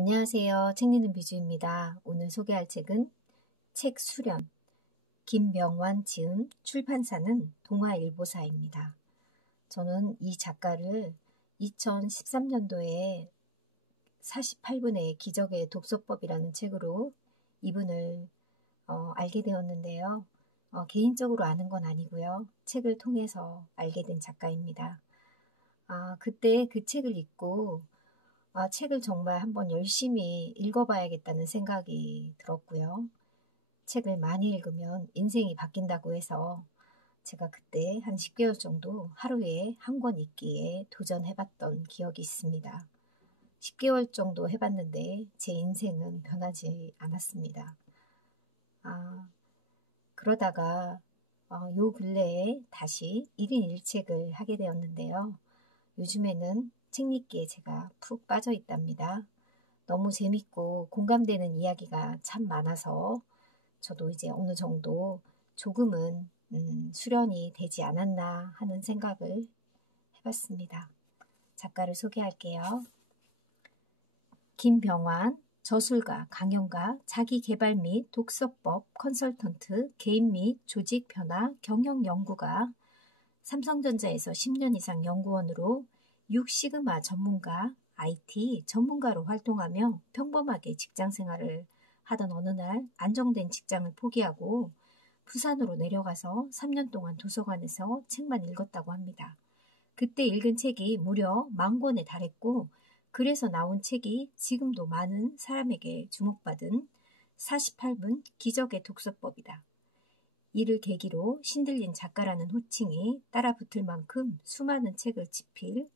안녕하세요. 책 읽는 비주입니다. 오늘 소개할 책은 책 수련, 김명완 지음, 출판사는 동아일보사입니다. 저는 이 작가를 2013년도에 48분의 기적의 독서법이라는 책으로 이분을 알게 되었는데요. 개인적으로 아는 건 아니고요. 책을 통해서 알게 된 작가입니다. 그때 그 책을 읽고 책을 정말 한번 열심히 읽어봐야겠다는 생각이 들었고요. 책을 많이 읽으면 인생이 바뀐다고 해서 제가 그때 한 10개월 정도 하루에 한 권 읽기에 도전해봤던 기억이 있습니다. 10개월 정도 해봤는데 제 인생은 변하지 않았습니다. 그러다가 요 근래에 다시 1인 1책을 하게 되었는데요. 요즘에는 책 읽기에 제가 푹 빠져 있답니다. 너무 재밌고 공감되는 이야기가 참 많아서 저도 이제 어느 정도 조금은 수련이 되지 않았나 하는 생각을 해봤습니다. 작가를 소개할게요. 김병완, 저술가, 강연가, 자기개발 및 독서법 컨설턴트, 개인 및 조직 변화, 경영 연구가, 삼성전자에서 10년 이상 연구원으로 6시그마 전문가, IT 전문가로 활동하며 평범하게 직장 생활을 하던 어느 날 안정된 직장을 포기하고 부산으로 내려가서 3년 동안 도서관에서 책만 읽었다고 합니다. 그때 읽은 책이 무려 10,000권에 달했고 그래서 나온 책이 지금도 많은 사람에게 주목받은 48분 기적의 독서법이다. 이를 계기로 신들린 작가라는 호칭이 따라붙을 만큼 수많은 책을 집필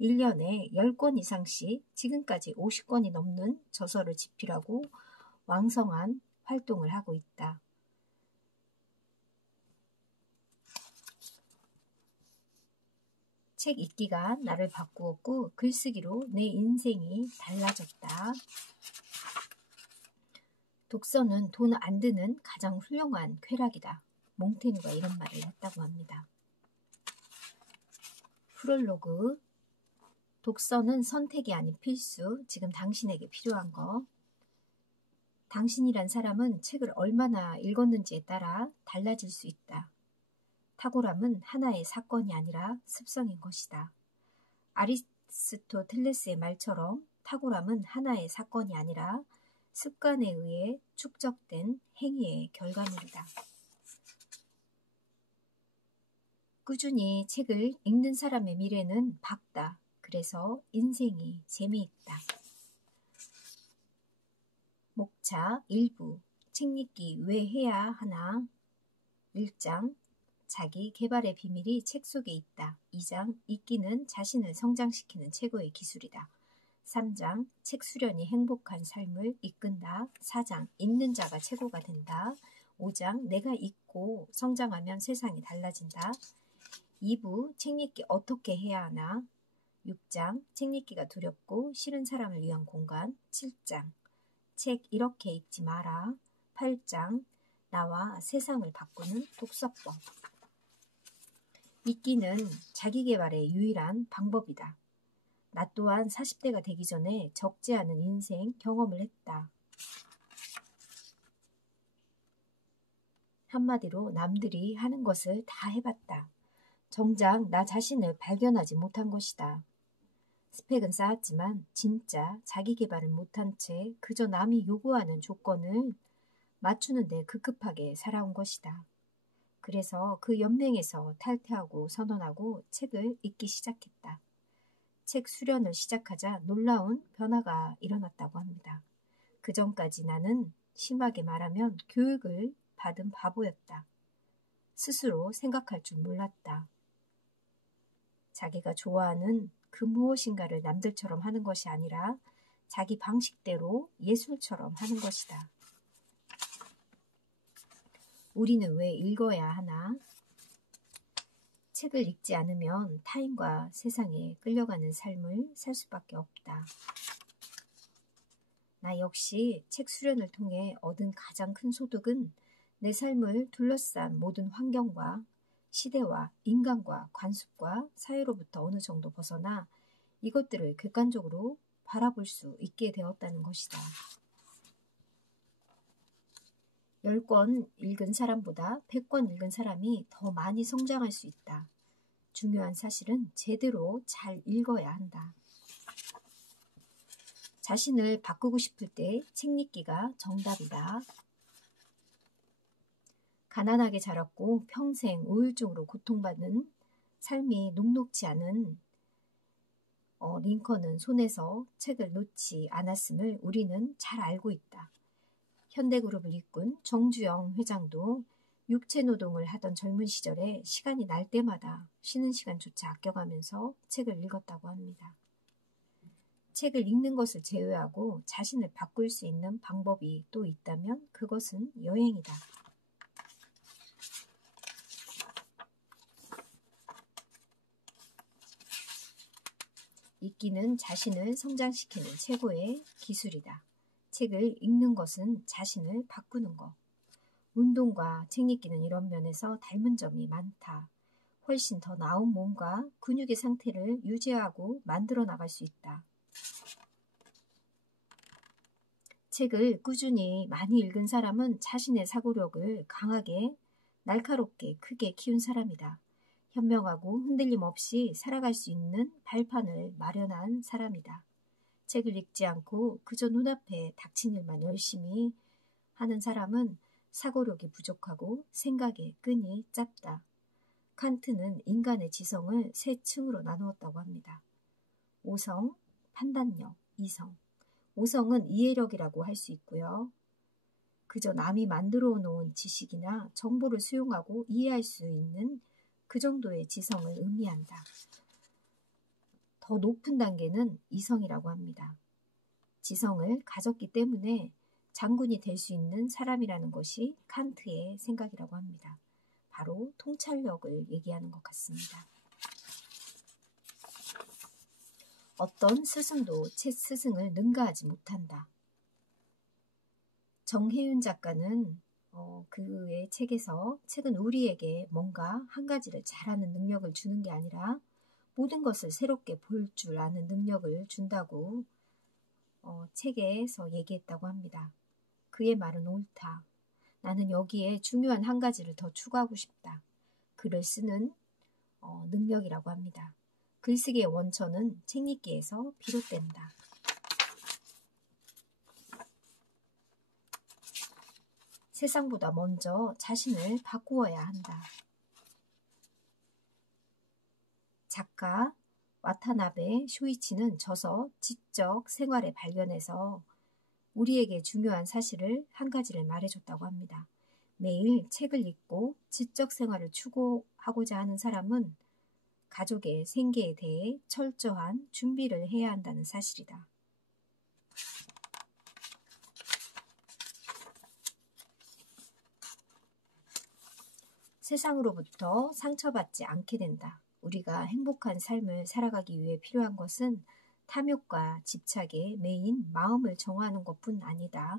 1년에 10권 이상씩 지금까지 50권이 넘는 저서를 집필하고 왕성한 활동을 하고 있다. 책 읽기가 나를 바꾸었고 글쓰기로 내 인생이 달라졌다. 독서는 돈 안 드는 가장 훌륭한 쾌락이다. 몽테누가 이런 말을 했다고 합니다. 프롤로그. 독서는 선택이 아닌 필수. 지금 당신에게 필요한 거. 당신이란 사람은 책을 얼마나 읽었는지에 따라 달라질 수 있다. 탁월함은 하나의 사건이 아니라 습성인 것이다. 아리스토텔레스의 말처럼 탁월함은 하나의 사건이 아니라 습관에 의해 축적된 행위의 결과물이다. 꾸준히 책을 읽는 사람의 미래는 밝다. 그래서 인생이 재미있다. 목차 1부. 책 읽기 왜 해야 하나? 1장. 자기 개발의 비밀이 책 속에 있다. 2장. 읽기는 자신을 성장시키는 최고의 기술이다. 3장. 책 수련이 행복한 삶을 이끈다. 4장. 읽는 자가 최고가 된다. 5장. 내가 읽고 성장하면 세상이 달라진다. 2부. 책 읽기 어떻게 해야 하나? 6장. 책 읽기가 두렵고 싫은 사람을 위한 공간. 7장. 책 이렇게 읽지 마라. 8장. 나와 세상을 바꾸는 독서법. 읽기는 자기계발의 유일한 방법이다. 나 또한 40대가 되기 전에 적지 않은 인생 경험을 했다. 한마디로 남들이 하는 것을 다 해봤다. 정작 나 자신을 발견하지 못한 것이다. 스펙은 쌓았지만 진짜 자기계발을 못한 채 그저 남이 요구하는 조건을 맞추는데 급급하게 살아온 것이다. 그래서 그 연맹에서 탈퇴하고 선언하고 책을 읽기 시작했다. 책 수련을 시작하자 놀라운 변화가 일어났다고 합니다. 그 전까지 나는 심하게 말하면 교육을 받은 바보였다. 스스로 생각할 줄 몰랐다. 자기가 좋아하는 그 무엇인가를 남들처럼 하는 것이 아니라 자기 방식대로 예술처럼 하는 것이다. 우리는 왜 읽어야 하나? 책을 읽지 않으면 타인과 세상에 끌려가는 삶을 살 수밖에 없다. 나 역시 책 수련을 통해 얻은 가장 큰 소득은 내 삶을 둘러싼 모든 환경과 시대와 인간과 관습과 사회로부터 어느 정도 벗어나 이것들을 객관적으로 바라볼 수 있게 되었다는 것이다. 10권 읽은 사람보다 100권 읽은 사람이 더 많이 성장할 수 있다. 중요한 사실은 제대로 잘 읽어야 한다. 자신을 바꾸고 싶을 때 책 읽기가 정답이다. 가난하게 자랐고 평생 우울증으로 고통받는 삶이 녹록지 않은 링컨은 손에서 책을 놓지 않았음을 우리는 잘 알고 있다. 현대그룹을 이끈 정주영 회장도 육체노동을 하던 젊은 시절에 시간이 날 때마다 쉬는 시간조차 아껴가면서 책을 읽었다고 합니다. 책을 읽는 것을 제외하고 자신을 바꿀 수 있는 방법이 또 있다면 그것은 여행이다. 읽기는 자신을 성장시키는 최고의 기술이다. 책을 읽는 것은 자신을 바꾸는 것. 운동과 책 읽기는 이런 면에서 닮은 점이 많다. 훨씬 더 나은 몸과 근육의 상태를 유지하고 만들어 나갈 수 있다. 책을 꾸준히 많이 읽은 사람은 자신의 사고력을 강하게, 날카롭게, 크게 키운 사람이다. 현명하고 흔들림 없이 살아갈 수 있는 발판을 마련한 사람이다. 책을 읽지 않고 그저 눈앞에 닥친 일만 열심히 하는 사람은 사고력이 부족하고 생각의 끈이 짧다. 칸트는 인간의 지성을 세 층으로 나누었다고 합니다. 5성, 판단력, 이성. 5성은 이해력이라고 할 수 있고요. 그저 남이 만들어 놓은 지식이나 정보를 수용하고 이해할 수 있는 그 정도의 지성을 의미한다. 더 높은 단계는 이성이라고 합니다. 지성을 가졌기 때문에 장군이 될 수 있는 사람이라는 것이 칸트의 생각이라고 합니다. 바로 통찰력을 얘기하는 것 같습니다. 어떤 스승도 책 스승을 능가하지 못한다. 정혜윤 작가는 그의 책에서 책은 우리에게 뭔가 한 가지를 잘하는 능력을 주는 게 아니라 모든 것을 새롭게 볼 줄 아는 능력을 준다고 책에서 얘기했다고 합니다. 그의 말은 옳다. 나는 여기에 중요한 한 가지를 더 추가하고 싶다. 글을 쓰는 능력이라고 합니다. 글쓰기의 원천은 책 읽기에서 비롯된다. 세상보다 먼저 자신을 바꾸어야 한다. 작가 와타나베 쇼이치는 저서 지적 생활의 발견에서 우리에게 중요한 사실을 한 가지를 말해줬다고 합니다. 매일 책을 읽고 지적 생활을 추구하고자 하는 사람은 가족의 생계에 대해 철저한 준비를 해야 한다는 사실이다. 세상으로부터 상처받지 않게 된다. 우리가 행복한 삶을 살아가기 위해 필요한 것은 탐욕과 집착에 매인 마음을 정하는 것뿐 아니다.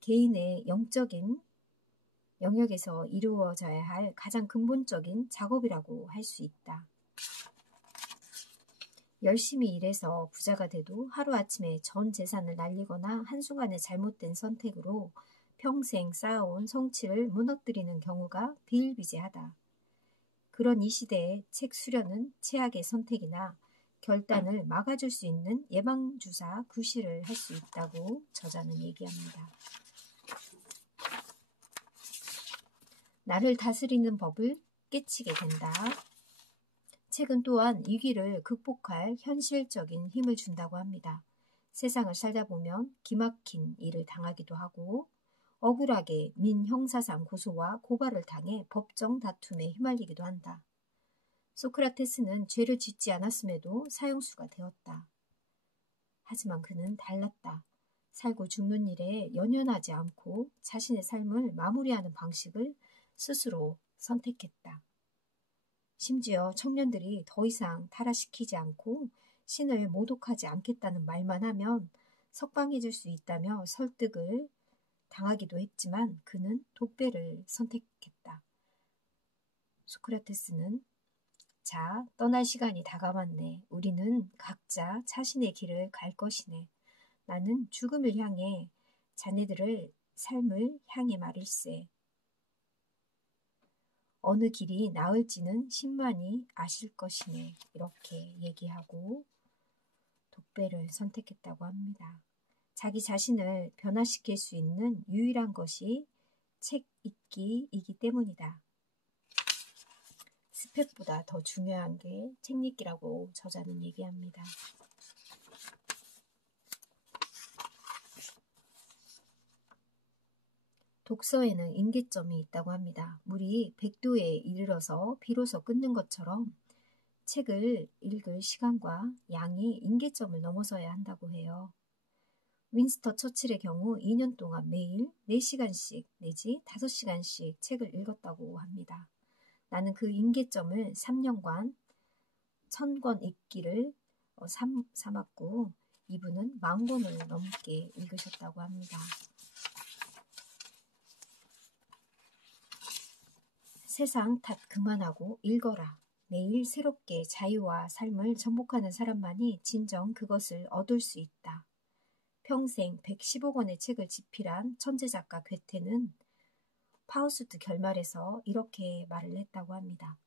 개인의 영적인 영역에서 이루어져야 할 가장 근본적인 작업이라고 할 수 있다. 열심히 일해서 부자가 돼도 하루아침에 전 재산을 날리거나 한순간의 잘못된 선택으로 평생 쌓아온 성취를 무너뜨리는 경우가 비일비재하다. 그런 이 시대에 책 수련은 최악의 선택이나 결단을 막아줄 수 있는 예방주사 구실을 할 수 있다고 저자는 얘기합니다. 나를 다스리는 법을 깨치게 된다. 책은 또한 위기를 극복할 현실적인 힘을 준다고 합니다. 세상을 살다 보면 기막힌 일을 당하기도 하고 억울하게 민형사상 고소와 고발을 당해 법정 다툼에 휘말리기도 한다. 소크라테스는 죄를 짓지 않았음에도 사형수가 되었다. 하지만 그는 달랐다. 살고 죽는 일에 연연하지 않고 자신의 삶을 마무리하는 방식을 스스로 선택했다. 심지어 청년들이 더 이상 타락시키지 않고 신을 모독하지 않겠다는 말만 하면 석방해줄 수 있다며 설득을 당하기도 했지만 그는 독배를 선택했다. 소크라테스는 자, 떠날 시간이 다가왔네. 우리는 각자 자신의 길을 갈 것이네. 나는 죽음을 향해 자네들을 삶을 향해 말일세. 어느 길이 나을지는 신만이 아실 것이네. 이렇게 얘기하고 독배를 선택했다고 합니다. 자기 자신을 변화시킬 수 있는 유일한 것이 책 읽기이기 때문이다. 스펙보다 더 중요한 게 책 읽기라고 저자는 얘기합니다. 독서에는 임계점이 있다고 합니다. 물이 100도에 이르러서 비로소 끊는 것처럼 책을 읽을 시간과 양이 임계점을 넘어서야 한다고 해요. 윈스터 처칠의 경우 2년 동안 매일 4시간씩 내지 5시간씩 책을 읽었다고 합니다. 나는 그 임계점을 3년간 1000권 읽기를 삼았고 이분은 10,000권을 넘게 읽으셨다고 합니다. 세상 탓 그만하고 읽어라. 매일 새롭게 자유와 삶을 전복하는 사람만이 진정 그것을 얻을 수 있다. 평생 115권의 책을 집필한 천재작가 괴테는 파우스트 결말에서 이렇게 말을 했다고 합니다.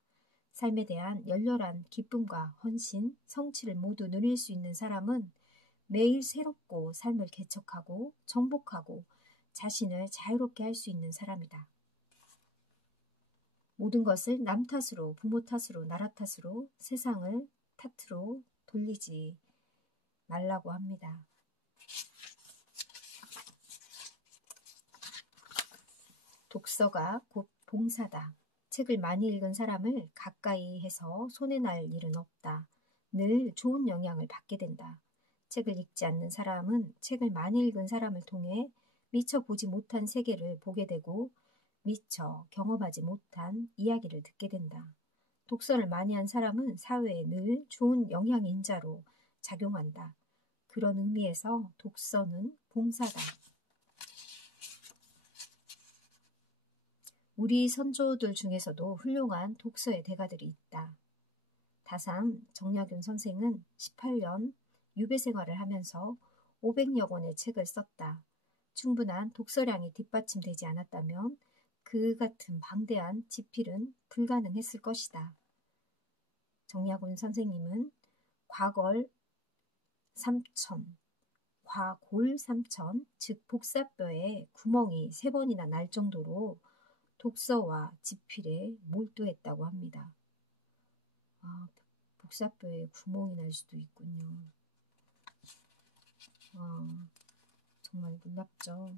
삶에 대한 열렬한 기쁨과 헌신, 성취를 모두 누릴 수 있는 사람은 매일 새롭고 삶을 개척하고 정복하고 자신을 자유롭게 할 수 있는 사람이다. 모든 것을 남 탓으로, 부모 탓으로, 나라 탓으로, 세상을 탓으로 돌리지 말라고 합니다. 독서가 곧 봉사다. 책을 많이 읽은 사람을 가까이 해서 손해날 일은 없다. 늘 좋은 영향을 받게 된다. 책을 읽지 않는 사람은 책을 많이 읽은 사람을 통해 미처 보지 못한 세계를 보게 되고 미처 경험하지 못한 이야기를 듣게 된다. 독서를 많이 한 사람은 사회에 늘 좋은 영향인자로 작용한다. 그런 의미에서 독서는 봉사다. 우리 선조들 중에서도 훌륭한 독서의 대가들이 있다. 다산 정약용 선생은 18년 유배 생활을 하면서 500여 권의 책을 썼다. 충분한 독서량이 뒷받침되지 않았다면 그 같은 방대한 집필은 불가능했을 것이다. 정약용 선생님은 과골 삼천, 즉 복사뼈에 구멍이 3번이나 날 정도로 독서와 집필에 몰두했다고 합니다. 복사뼈에 구멍이 날 수도 있군요. 정말 놀랍죠.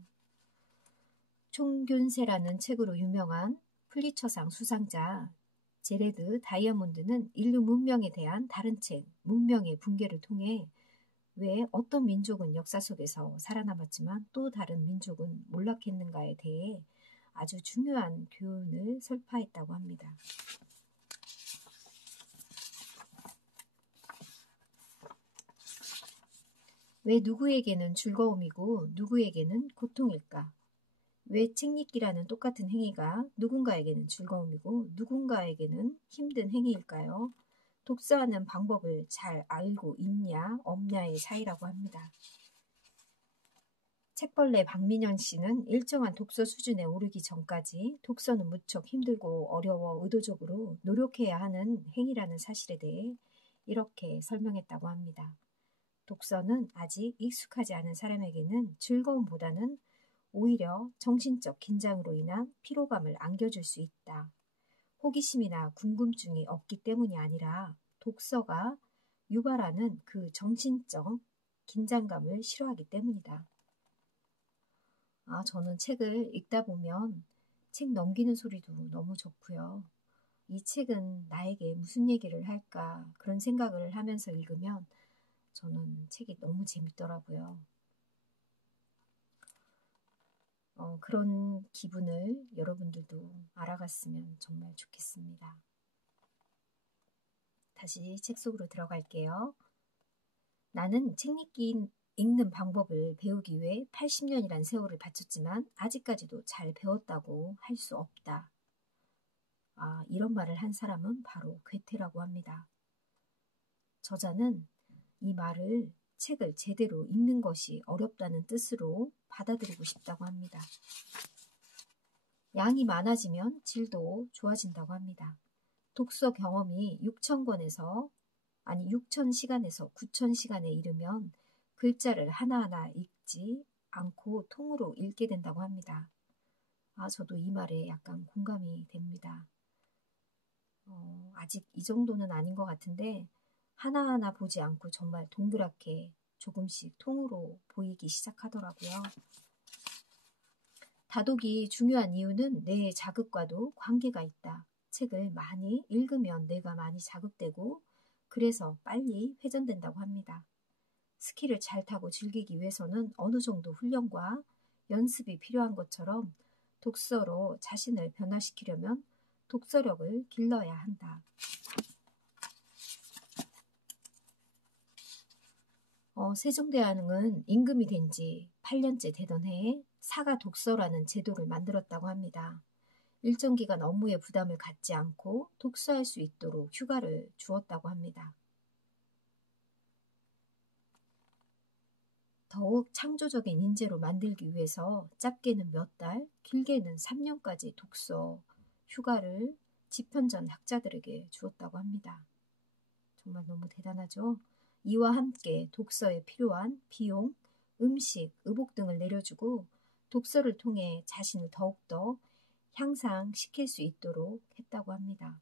총균세라는 책으로 유명한 플리처상 수상자 제레드 다이아몬드는 인류 문명에 대한 다른 책, 문명의 붕괴를 통해 왜 어떤 민족은 역사 속에서 살아남았지만 또 다른 민족은 몰락했는가에 대해 아주 중요한 교훈을 설파했다고 합니다. 왜 누구에게는 즐거움이고 누구에게는 고통일까? 왜 책 읽기라는 똑같은 행위가 누군가에게는 즐거움이고 누군가에게는 힘든 행위일까요? 독서하는 방법을 잘 알고 있냐 없냐의 차이라고 합니다. 책벌레 박민현 씨는 일정한 독서 수준에 오르기 전까지 독서는 무척 힘들고 어려워 의도적으로 노력해야 하는 행위라는 사실에 대해 이렇게 설명했다고 합니다. 독서는 아직 익숙하지 않은 사람에게는 즐거움보다는 오히려 정신적 긴장으로 인한 피로감을 안겨줄 수 있다. 호기심이나 궁금증이 없기 때문이 아니라 독서가 유발하는 그 정신적 긴장감을 싫어하기 때문이다. 저는 책을 읽다 보면 책 넘기는 소리도 너무 좋고요. 이 책은 나에게 무슨 얘기를 할까 그런 생각을 하면서 읽으면 저는 책이 너무 재밌더라고요. 그런 기분을 여러분들도 알아갔으면 정말 좋겠습니다. 다시 책 속으로 들어갈게요. 나는 책 읽는 방법을 배우기 위해 80년이란 세월을 바쳤지만 아직까지도 잘 배웠다고 할 수 없다. 이런 말을 한 사람은 바로 괴테라고 합니다. 저자는 이 말을 책을 제대로 읽는 것이 어렵다는 뜻으로 받아들이고 싶다고 합니다. 양이 많아지면 질도 좋아진다고 합니다. 독서 경험이 6,000시간에서 9,000시간에 이르면 글자를 하나하나 읽지 않고 통으로 읽게 된다고 합니다. 저도 이 말에 약간 공감이 됩니다. 아직 이 정도는 아닌 것 같은데 하나하나 보지 않고 정말 동그랗게 조금씩 통으로 보이기 시작하더라고요. 다독이 중요한 이유는 뇌의 자극과도 관계가 있다. 책을 많이 읽으면 뇌가 많이 자극되고 그래서 빨리 회전된다고 합니다. 스키를 잘 타고 즐기기 위해서는 어느 정도 훈련과 연습이 필요한 것처럼 독서로 자신을 변화시키려면 독서력을 길러야 한다. 세종대왕은 임금이 된 지 8년째 되던 해에 사가 독서라는 제도를 만들었다고 합니다. 일정 기간 업무의 부담을 갖지 않고 독서할 수 있도록 휴가를 주었다고 합니다. 더욱 창조적인 인재로 만들기 위해서 짧게는 몇 달, 길게는 3년까지 독서 휴가를 집현전 학자들에게 주었다고 합니다. 정말 너무 대단하죠? 이와 함께 독서에 필요한 비용, 음식, 의복 등을 내려주고 독서를 통해 자신을 더욱더 향상시킬 수 있도록 했다고 합니다.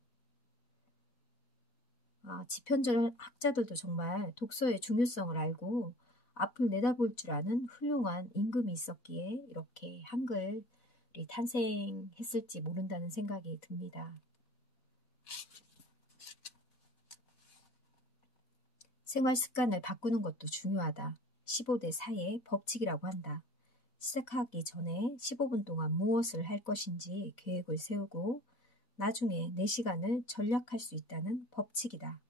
집현전 학자들도 정말 독서의 중요성을 알고 앞을 내다볼 줄 아는 훌륭한 임금이 있었기에 이렇게 한글이 탄생했을지 모른다는 생각이 듭니다. 생활 습관을 바꾸는 것도 중요하다. 15대 4의 법칙이라고 한다. 시작하기 전에 15분 동안 무엇을 할 것인지 계획을 세우고 나중에 내 시간을 절약할 수 있다는 법칙이다.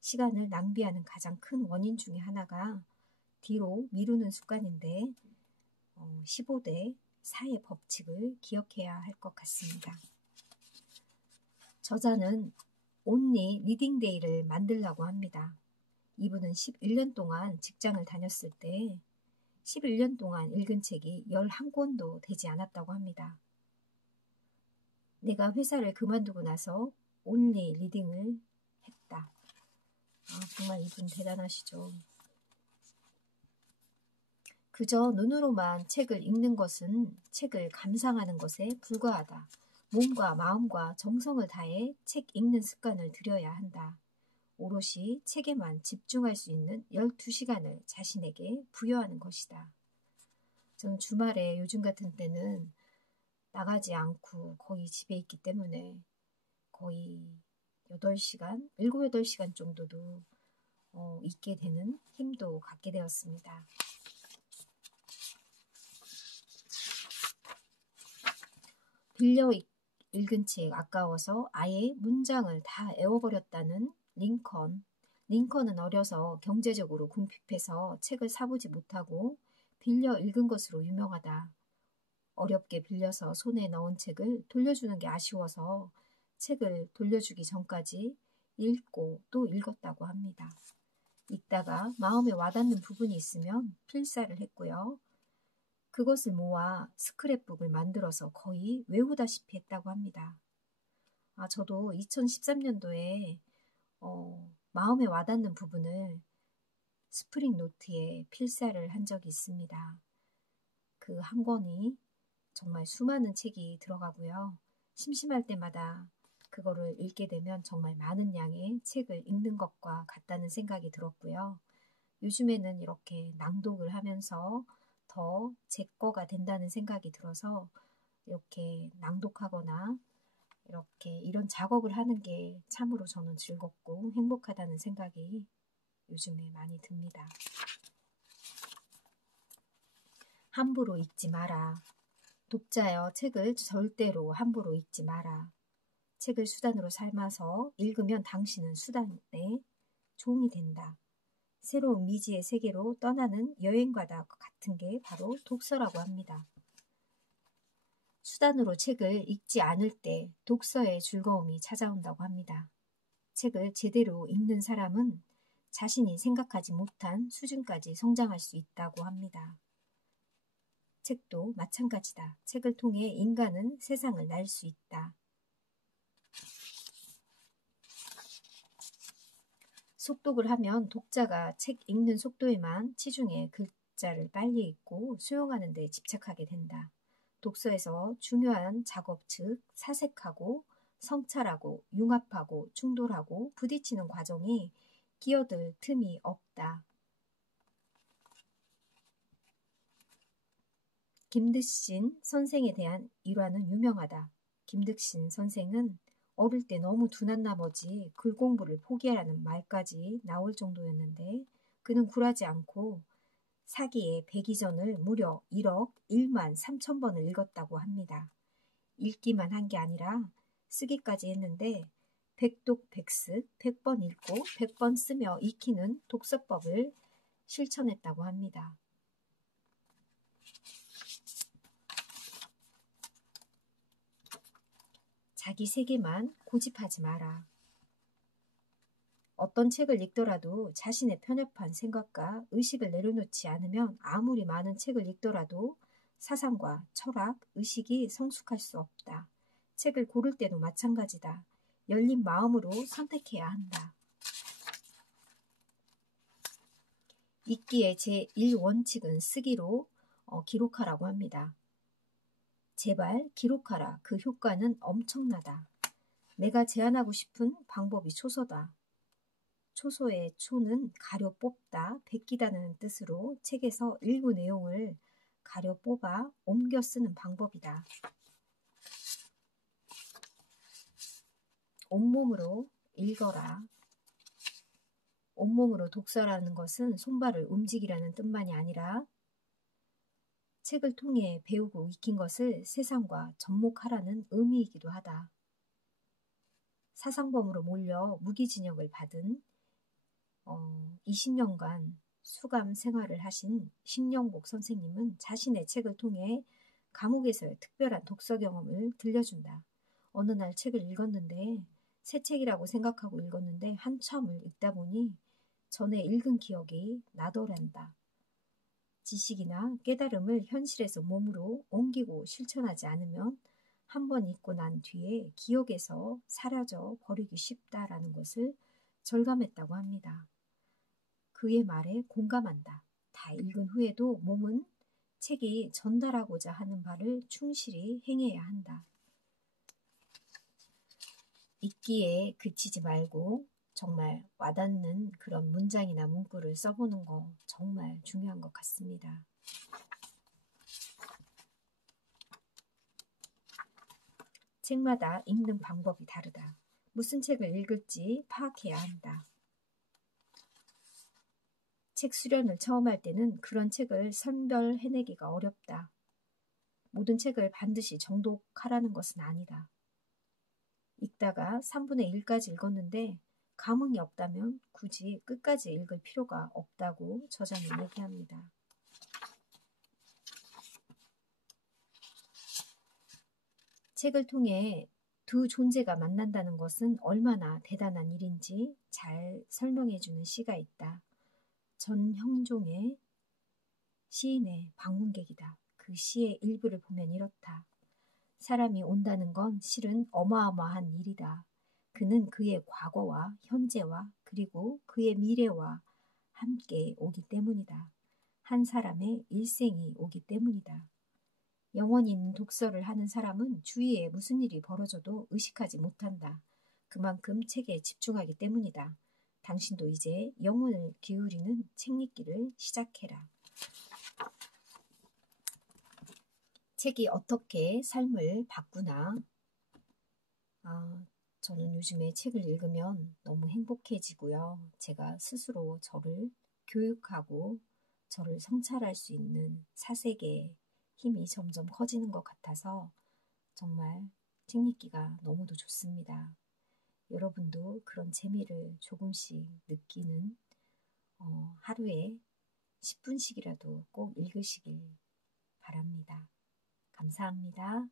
시간을 낭비하는 가장 큰 원인 중에 하나가 뒤로 미루는 습관인데 15대 4의 법칙을 기억해야 할 것 같습니다. 저자는 온리 리딩 데이를 만들라고 합니다. 이분은 11년 동안 직장을 다녔을 때 11년 동안 읽은 책이 11권도 되지 않았다고 합니다. 내가 회사를 그만두고 나서 온리 리딩을 했다. 정말 이분 대단하시죠. 그저 눈으로만 책을 읽는 것은 책을 감상하는 것에 불과하다. 몸과 마음과 정성을 다해 책 읽는 습관을 들여야 한다. 오롯이 책에만 집중할 수 있는 12시간을 자신에게 부여하는 것이다. 저는 주말에 요즘 같은 때는 나가지 않고 거의 집에 있기 때문에 거의 8시간, 7, 8시간 정도도 있게 되는 힘도 갖게 되었습니다. 빌려 읽은 책 아까워서 아예 문장을 다 애워버렸다는 링컨. 링컨은 어려서 경제적으로 궁핍해서 책을 사보지 못하고 빌려 읽은 것으로 유명하다. 어렵게 빌려서 손에 넣은 책을 돌려주는 게 아쉬워서 책을 돌려주기 전까지 읽고 또 읽었다고 합니다. 읽다가 마음에 와닿는 부분이 있으면 필사를 했고요. 그것을 모아 스크랩북을 만들어서 거의 외우다시피 했다고 합니다. 저도 2013년도에 마음에 와닿는 부분을 스프링 노트에 필사를 한 적이 있습니다. 그 한 권이 정말 수많은 책이 들어가고요. 심심할 때마다 그거를 읽게 되면 정말 많은 양의 책을 읽는 것과 같다는 생각이 들었고요. 요즘에는 이렇게 낭독을 하면서 더 제 거가 된다는 생각이 들어서 이렇게 낭독하거나 이렇게 이런 작업을 하는 게 참으로 저는 즐겁고 행복하다는 생각이 요즘에 많이 듭니다. 함부로 읽지 마라. 독자여, 책을 절대로 함부로 읽지 마라. 책을 수단으로 삼아서 읽으면 당신은 수단의 종이 된다. 새로운 미지의 세계로 떠나는 여행과다 같은 게 바로 독서라고 합니다. 수단으로 책을 읽지 않을 때 독서의 즐거움이 찾아온다고 합니다. 책을 제대로 읽는 사람은 자신이 생각하지 못한 수준까지 성장할 수 있다고 합니다. 책도 마찬가지다. 책을 통해 인간은 세상을 날 수 있다. 속독을 하면 독자가 책 읽는 속도에만 치중해 글자를 빨리 읽고 수용하는 데 집착하게 된다. 독서에서 중요한 작업 즉 사색하고 성찰하고 융합하고 충돌하고 부딪히는 과정이 끼어들 틈이 없다. 김득신 선생에 대한 일화는 유명하다. 김득신 선생은 어릴 때 너무 둔한 나머지 글 공부를 포기하라는 말까지 나올 정도였는데 그는 굴하지 않고 사기의 백이전을 무려 1억 1만 3천 번을 읽었다고 합니다. 읽기만 한 게 아니라 쓰기까지 했는데 백독백습, 100번 읽고 100번 쓰며 익히는 독서법을 실천했다고 합니다. 자기 세계만 고집하지 마라. 어떤 책을 읽더라도 자신의 편협한 생각과 의식을 내려놓지 않으면 아무리 많은 책을 읽더라도 사상과 철학, 의식이 성숙할 수 없다. 책을 고를 때도 마찬가지다. 열린 마음으로 선택해야 한다. 읽기의 제1원칙은 쓰기로 기록하라고 합니다. 제발 기록하라. 그 효과는 엄청나다. 내가 제안하고 싶은 방법이 초서다. 초소의 초는 가려 뽑다, 베끼다는 뜻으로 책에서 일부 내용을 가려 뽑아 옮겨 쓰는 방법이다. 온몸으로 읽어라. 온몸으로 독서라는 것은 손발을 움직이라는 뜻만이 아니라 책을 통해 배우고 익힌 것을 세상과 접목하라는 의미이기도 하다. 사상범으로 몰려 무기징역을 받은 20년간 수감 생활을 하신 심영복 선생님은 자신의 책을 통해 감옥에서의 특별한 독서 경험을 들려준다. 어느 날 책을 읽었는데 새 책이라고 생각하고 읽었는데 한참을 읽다 보니 전에 읽은 기억이 나더란다. 지식이나 깨달음을 현실에서 몸으로 옮기고 실천하지 않으면 한 번 읽고 난 뒤에 기억에서 사라져 버리기 쉽다라는 것을 절감했다고 합니다. 그의 말에 공감한다. 다 읽은 후에도 몸은 책이 전달하고자 하는 바를 충실히 행해야 한다. 읽기에 그치지 말고 정말 와닿는 그런 문장이나 문구를 써보는 거 정말 중요한 것 같습니다. 책마다 읽는 방법이 다르다. 무슨 책을 읽을지 파악해야 한다. 책 수련을 처음 할 때는 그런 책을 선별해내기가 어렵다. 모든 책을 반드시 정독하라는 것은 아니다. 읽다가 3분의 1까지 읽었는데 감흥이 없다면 굳이 끝까지 읽을 필요가 없다고 저자는 얘기합니다. 책을 통해 두 존재가 만난다는 것은 얼마나 대단한 일인지 잘 설명해주는 시가 있다. 전형종의 시인의 방문객이다. 그 시의 일부를 보면 이렇다. 사람이 온다는 건 실은 어마어마한 일이다. 그는 그의 과거와 현재와 그리고 그의 미래와 함께 오기 때문이다. 한 사람의 일생이 오기 때문이다. 영혼이 있는 독서를 하는 사람은 주위에 무슨 일이 벌어져도 의식하지 못한다. 그만큼 책에 집중하기 때문이다. 당신도 이제 영혼을 기울이는 책 읽기를 시작해라. 책이 어떻게 삶을 바꾸나? 저는 요즘에 책을 읽으면 너무 행복해지고요. 제가 스스로 저를 교육하고 저를 성찰할 수 있는 사색의 힘이 점점 커지는 것 같아서 정말 책 읽기가 너무도 좋습니다. 여러분도 그런 재미를 조금씩 느끼는 하루에 10분씩이라도 꼭 읽으시길 바랍니다. 감사합니다.